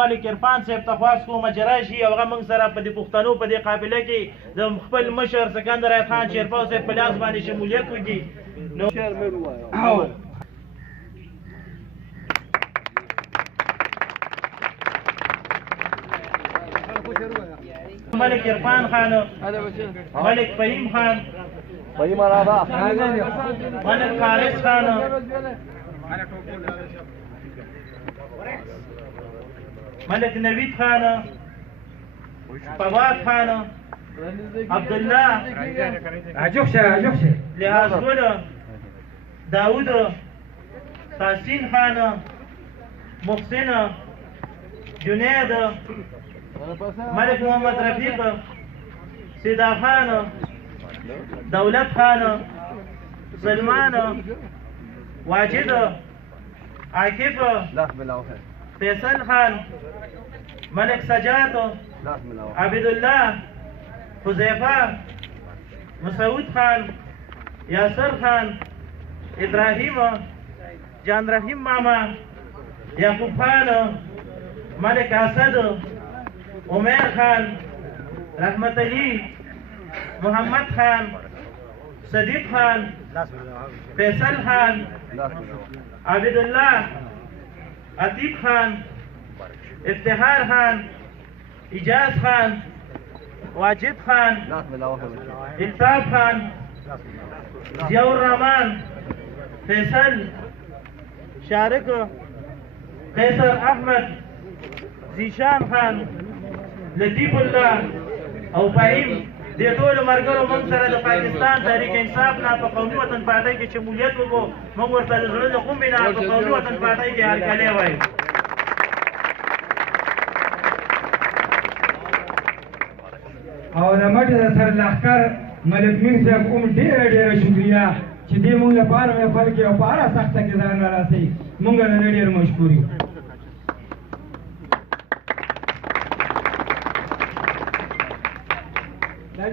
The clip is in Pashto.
ملک عرفان صاحب ته خواست کوم چې راشي او هغه موږ سره په دې پښتنو په دې قافله کې د خپل مشر سکندر حیات خان شیرپا صاحب په لاس باندې شمولیت وکړي. نو ملک عرفان خان، ملک فهیم خان، ملک حارث خان، ملک نوید خان، فواد خان، عبدالله، لحاظ گل، داود، تحسین خان، محسن، جنید، ملک محمد رفیق، سیدا خان، دولت خان، سلمان، واجد، عاکف، فیصل خان، ملک سجاد، عبدالله، حذیفہ، مسعود خان، یاسر خان، ابراہیم، جان رحیم ماما، یعقوب خان، ملک اسد، عمیر خان، رحمت علی، محمد خان، صدیق خان، فیصل خان، عبداللہ، عتیق خان، افتخار خان، اجاز خان، واجد خان، الطاف خان، ضیاء الرحمان، فیصل، شارق، قیصر احمد، زیشان خان، لطیف الله او فهیم، دې ټولو ملګرو موږ سره د پاکستان تحریک انصاف نه په قومي وطن پارټۍ کې شمولیت وکړو. موږ ورته د زړه د خونې نه په قومي وطن پارټۍ کې هرکلی وایو. او د مټې د سرلښکر ملک میر صاحب هم ډېره ډېره شکریه چې دې موږ لپاره محفل کې او په هره سخته کې ځان راسئ. موږ له دې ډېر مشکور یو.